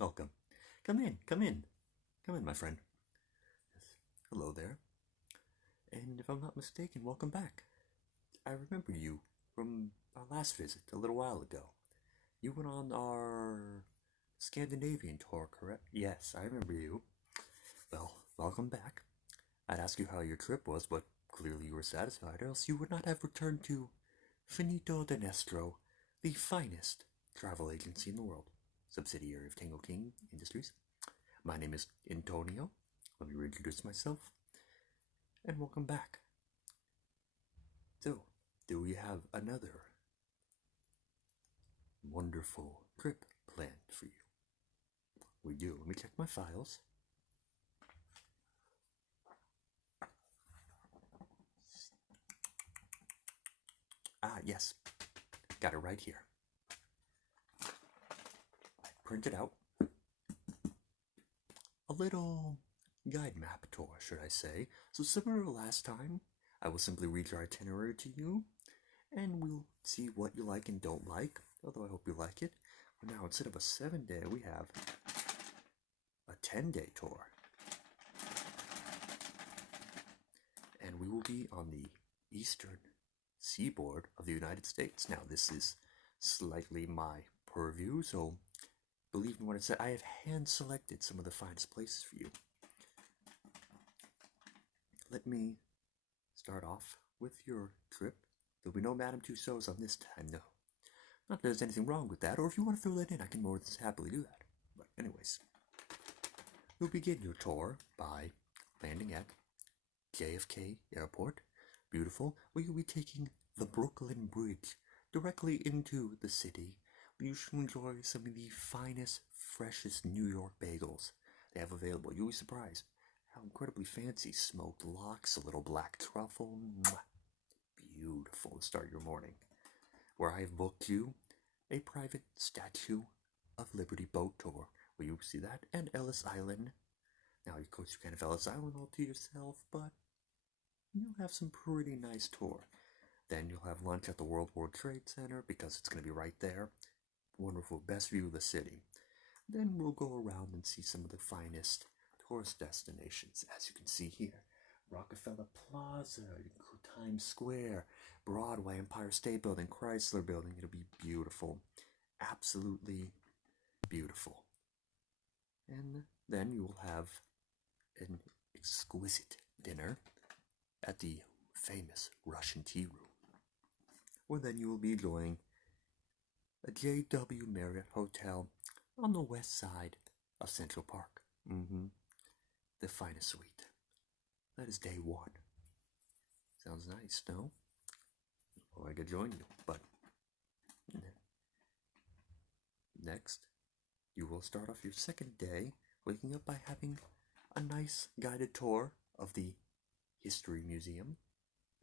Welcome. Come in, come in. Come in, my friend. Yes. Hello there. And if I'm not mistaken, welcome back. I remember you from our last visit a little while ago. You went on our Scandinavian tour, correct? Yes, I remember you. Well, welcome back. I'd ask you how your trip was, but clearly you were satisfied, or else you would not have returned to Finito Denestro, the finest travel agency in the world, subsidiary of Tango King Industries. My name is Antonio. Let me reintroduce myself. And welcome back. So, do we have another wonderful trip planned for you? We do. Let me check my files. Yes. Got it right here. I printed out a little guide map tour, should I say. So similar to last time, I will simply read your itinerary to you, and we'll see what you like and don't like, although I hope you like it. Now, instead of a 7-day, we have a 10-day tour. And we will be on the eastern seaboard of the United States. Now, this is slightly my purview, so believe me when I say I have hand-selected some of the finest places for you. Let me start off with your trip. There'll be no Madame Tussauds on this time, no. Not that there's anything wrong with that, or if you want to throw that in, I can more than happily do that. But anyways, you'll begin your tour by landing at JFK Airport, beautiful, where you'll be taking the Brooklyn Bridge directly into the city, where you should enjoy some of the finest, freshest New York bagels they have available. You'll be surprised how incredibly fancy smoked lox, a little black truffle, beautiful to start your morning. Where I have booked you a private Statue of Liberty boat tour, where you see that, and Ellis Island. Now, of course, you can't have Ellis Island all to yourself, but you'll have some pretty nice tour. Then you'll have lunch at the World War Trade Center, because it's going to be right there. Wonderful, best view of the city. Then we'll go around and see some of the finest tourist destinations, as you can see here. Rockefeller Plaza, Times Square, Broadway, Empire State Building, Chrysler Building. It'll be beautiful. Absolutely beautiful. And then you will have an exquisite dinner at the famous Russian Tea Room, where then you will be enjoying a JW Marriott Hotel on the west side of Central Park. The finest suite. That is day one. Sounds nice, no? Well, I could join you, but next, you will start off your second day waking up by having a nice guided tour of the History Museum,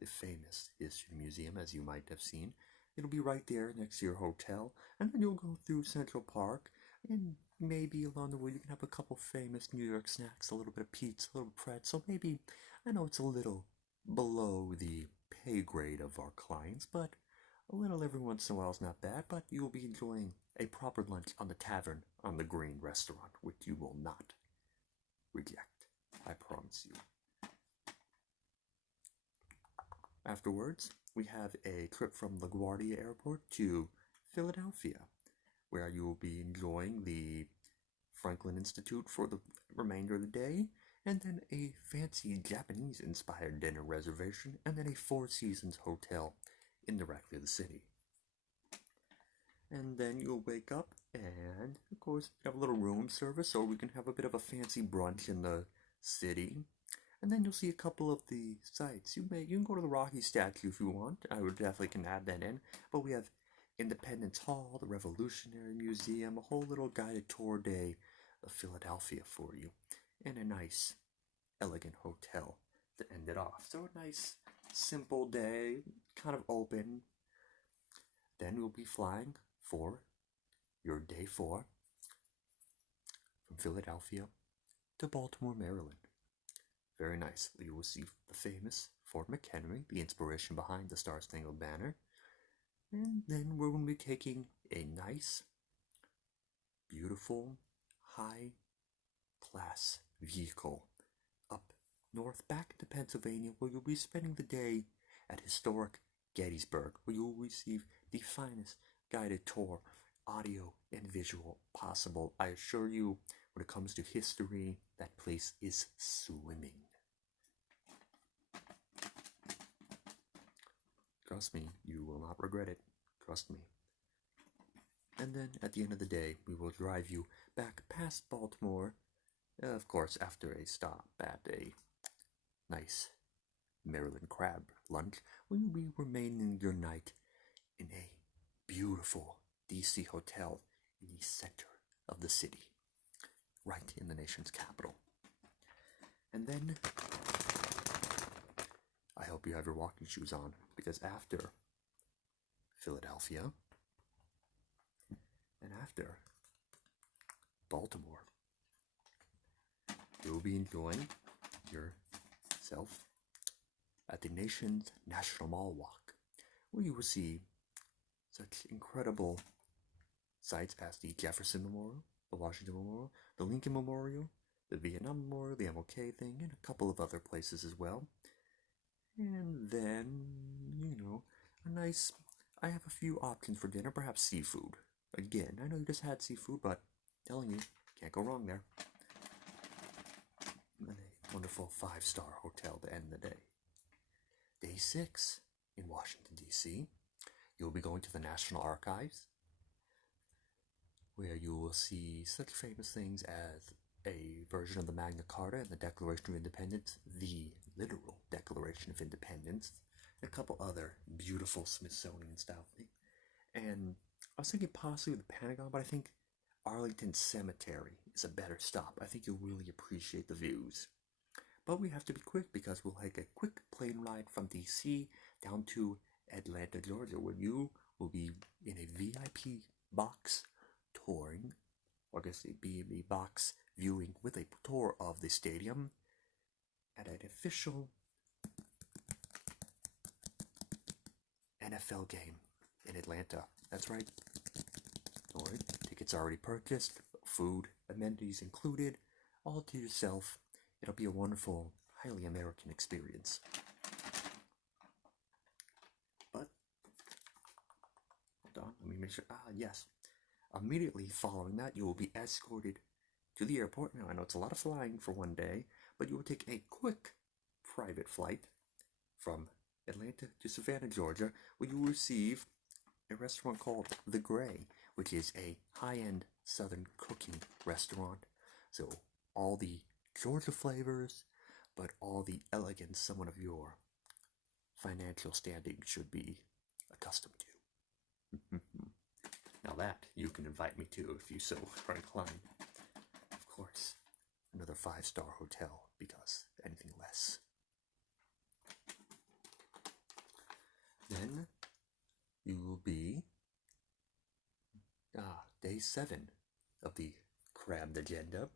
the famous History Museum, as you might have seen. It'll be right there next to your hotel, and then you'll go through Central Park, and maybe along the way you can have a couple famous New York snacks, a little bit of pizza, a little pretzel, maybe. I know it's a little below the pay grade of our clients, but a little every once in a while is not bad. But you will be enjoying a proper lunch on the Tavern on the Green restaurant, which you will not reject, I promise you. Afterwards, we have a trip from LaGuardia Airport to Philadelphia, where you will be enjoying the Franklin Institute for the remainder of the day, and then a fancy Japanese-inspired dinner reservation, and then a Four Seasons hotel in the rest of the city. And then you'll wake up, and of course, have a little room service, or we can have a bit of a fancy brunch in the city. And then you'll see a couple of the sites. You can go to the Rocky statue if you want. I would definitely can add that in. But we have Independence Hall, the Revolutionary Museum, a whole little guided tour day of Philadelphia for you, and a nice, elegant hotel to end it off. So a nice, simple day, kind of open. Then we'll be flying for your day 4 from Philadelphia to Baltimore, Maryland. Very nice. You will see the famous Fort McHenry, the inspiration behind the Star-Spangled Banner. And then we're going to be taking a nice, beautiful, high-class vehicle up north back to Pennsylvania, where you'll be spending the day at historic Gettysburg, where you'll receive the finest guided tour, audio and visual possible. I assure you, when it comes to history, that place is swimming. Trust me, you will not regret it. Trust me. And then, at the end of the day, we will drive you back past Baltimore, of course, after a stop at a nice Maryland crab lunch, we will be remaining your night in a beautiful DC hotel in the center of the city, right in the nation's capital. And then, I hope you have your walking shoes on, because after Philadelphia and after Baltimore, you'll be enjoying yourself at the nation's National Mall Walk, where you will see such incredible sites as the Jefferson Memorial, the Washington Memorial, the Lincoln Memorial, the Vietnam Memorial, the MLK thing, and a couple of other places as well. And then, I have a few options for dinner, perhaps seafood. Again, I know you just had seafood, but I'm telling you, can't go wrong there. And a wonderful 5-star hotel to end the day. Day 6 in Washington, D.C., you'll be going to the National Archives, where you will see such famous things as a version of the Magna Carta and the Declaration of Independence, the literal Declaration of Independence, and a couple other beautiful Smithsonian-style things. And I was thinking possibly the Pentagon, but I think Arlington Cemetery is a better stop. I think you'll really appreciate the views. But we have to be quick because we'll take a quick plane ride from D.C. down to Atlanta, Georgia, where you will be in a VIP box touring, or I guess a B&B box viewing with a tour of the stadium at an official NFL game in Atlanta. That's right. Don't worry, tickets are already purchased, food, amenities included, all to yourself. It'll be a wonderful, highly American experience. But, hold on, let me make sure. Yes. Immediately following that, you will be escorted to the airport. Now, I know it's a lot of flying for one day, but you will take a quick private flight from Atlanta to Savannah, Georgia, where you will receive a restaurant called The Gray, which is a high-end Southern cooking restaurant. So, all the Georgia flavors, but all the elegance someone of your financial standing should be accustomed to. Now that you can invite me to if you so are inclined. Of course, another 5-star hotel, because anything less. Then you will be day 7 of the crammed agenda.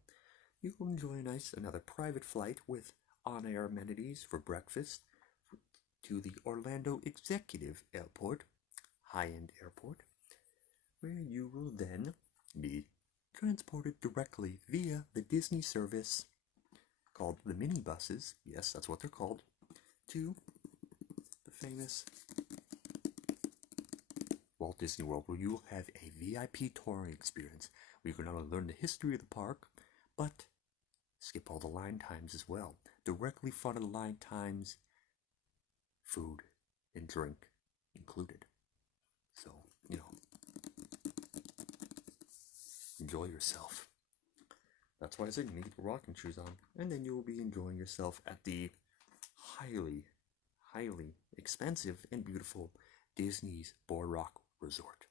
You will enjoy another private flight with on-air amenities for breakfast to the Orlando Executive Airport, high-end airport, where you will then be transported directly via the Disney service called the minibuses, yes, that's what they're called, to the famous Walt Disney World, where you will have a VIP touring experience where you can not only learn the history of the park, but skip all the line times as well. Directly in front of the line times, food and drink included. So, enjoy yourself. That's why I said you need to get your walking shoes on. And then you will be enjoying yourself at the highly, highly expensive and beautiful Disney's Boardwalk Resort.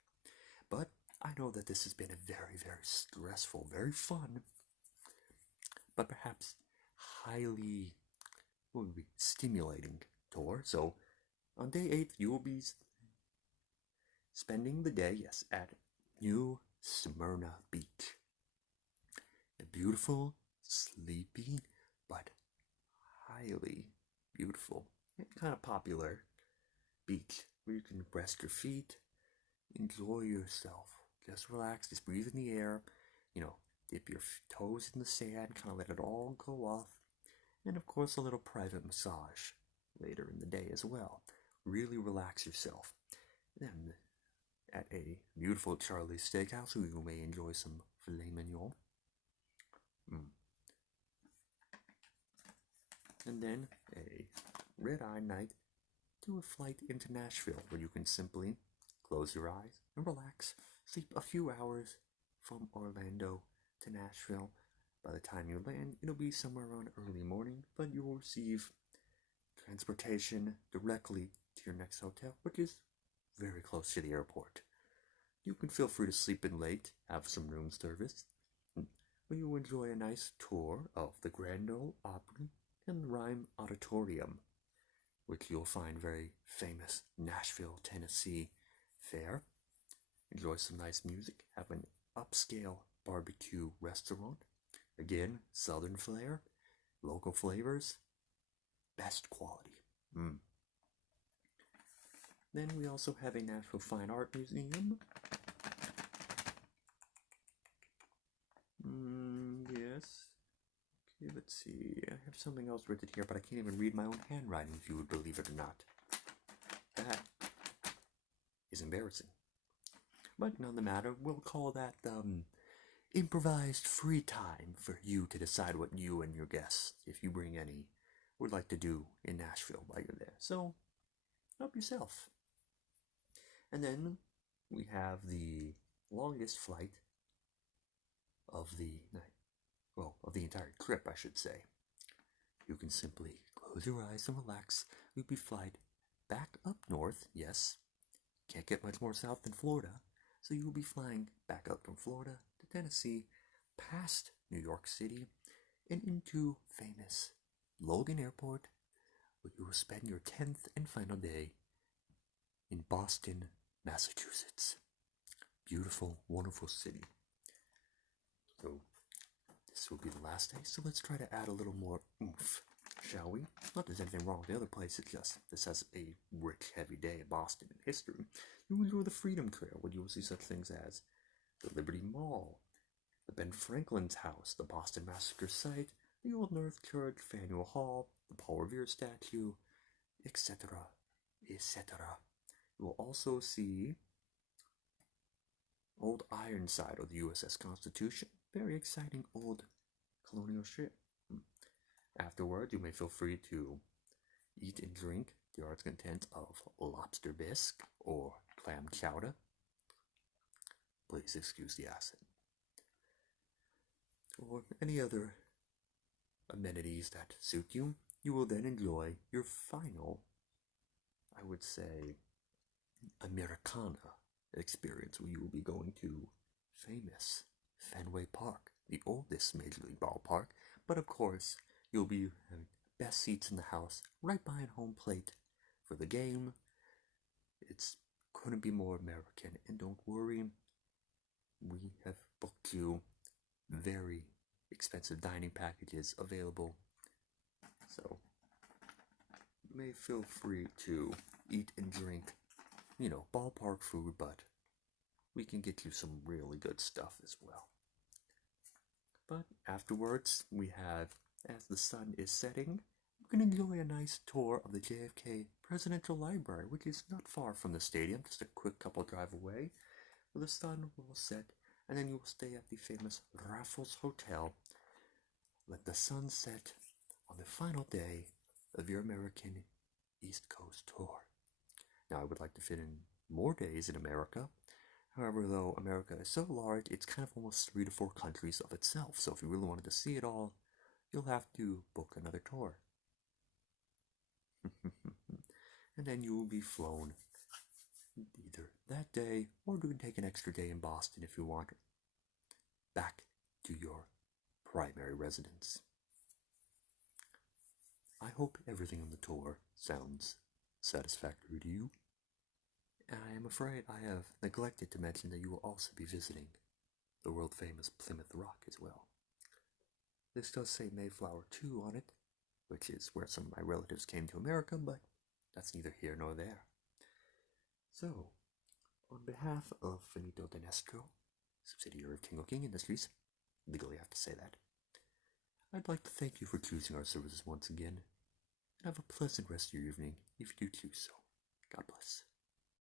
But I know that this has been a very, very stressful, very fun, but perhaps highly stimulating tour. So on day 8, you will be spending the day, yes, at New Smyrna Beach. A beautiful, sleepy, but highly beautiful and kind of popular beach where you can rest your feet, enjoy yourself, just relax, just breathe in the air, dip your toes in the sand, kind of let it all go off, and of course a little private massage later in the day as well. Really relax yourself. Then, at a beautiful Charlie's Steakhouse, you may enjoy some filet mignon. And then a red-eye night to a flight into Nashville, where you can simply close your eyes and relax, sleep a few hours from Orlando to Nashville. By the time you land, it'll be somewhere around early morning, but you will receive transportation directly to your next hotel, which is very close to the airport. You can feel free to sleep in late, have some room service, but you will enjoy a nice tour of the Grand Ole Opry and the Rhyme Auditorium, which you'll find very famous Nashville, Tennessee fare. Enjoy some nice music, have an upscale barbecue restaurant. Again, southern flair, local flavors, best quality. Then we also have a Nashville Fine Art Museum. Yes. Okay, let's see. I have something else written here, but I can't even read my own handwriting, if you would believe it or not. That is embarrassing. But none the matter, we'll call that, improvised free time for you to decide what you and your guests, if you bring any, would like to do in Nashville while you're there. So, help yourself. And then we have the longest flight of the entire trip, I should say. You can simply close your eyes and relax. We'll be flying back up north, yes. Can't get much more south than Florida. So you will be flying back up from Florida to Tennessee, past New York City, and into famous Logan Airport, where you will spend your 10th and final day in Boston, Massachusetts. Beautiful, wonderful city. So this will be the last day, so let's try to add a little more oomph, shall we? Not that there's anything wrong with the other place, it's just this has a rich, heavy day in Boston in history. You will enjoy the Freedom Trail, where you will see such things as the Liberty Mall, the Ben Franklin's house, the Boston Massacre site, the Old North Church, Faneuil Hall, the Paul Revere statue, etc., etc. You will also see Old Ironside, or the USS Constitution. Very exciting old colonial ship. Afterwards, you may feel free to eat and drink the art's content of lobster bisque or clam chowder. Please excuse the accent. Or any other amenities that suit you. You will then enjoy your final, I would say, Americana experience, where you will be going to famous Fenway Park, the oldest Major League ballpark, but of course, you'll be having best seats in the house, right behind home plate for the game. It's couldn't be more American, and don't worry, we have booked you very expensive dining packages available, so you may feel free to eat and drink, ballpark food, but we can get you some really good stuff as well. But afterwards, we have, as the sun is setting, you can enjoy a nice tour of the JFK Presidential Library, which is not far from the stadium, just a quick couple drive away, where the sun will set, and then you will stay at the famous Raffles Hotel. Let the sun set on the final day of your American East Coast tour. Now, I would like to fit in more days in America. However, though America is so large, it's kind of almost 3 to 4 countries of itself. So if you really wanted to see it all, you'll have to book another tour. And then you will be flown either that day, or you can take an extra day in Boston if you want, back to your primary residence. I hope everything on the tour sounds satisfactory to you. I am afraid I have neglected to mention that you will also be visiting the world-famous Plymouth Rock as well. This does say Mayflower 2 on it, which is where some of my relatives came to America, but that's neither here nor there. So, on behalf of Finito Dinestro, subsidiary of Tingle King Industries, legally have to say that. I'd like to thank you for choosing our services once again, and have a pleasant rest of your evening if you do choose so. God bless.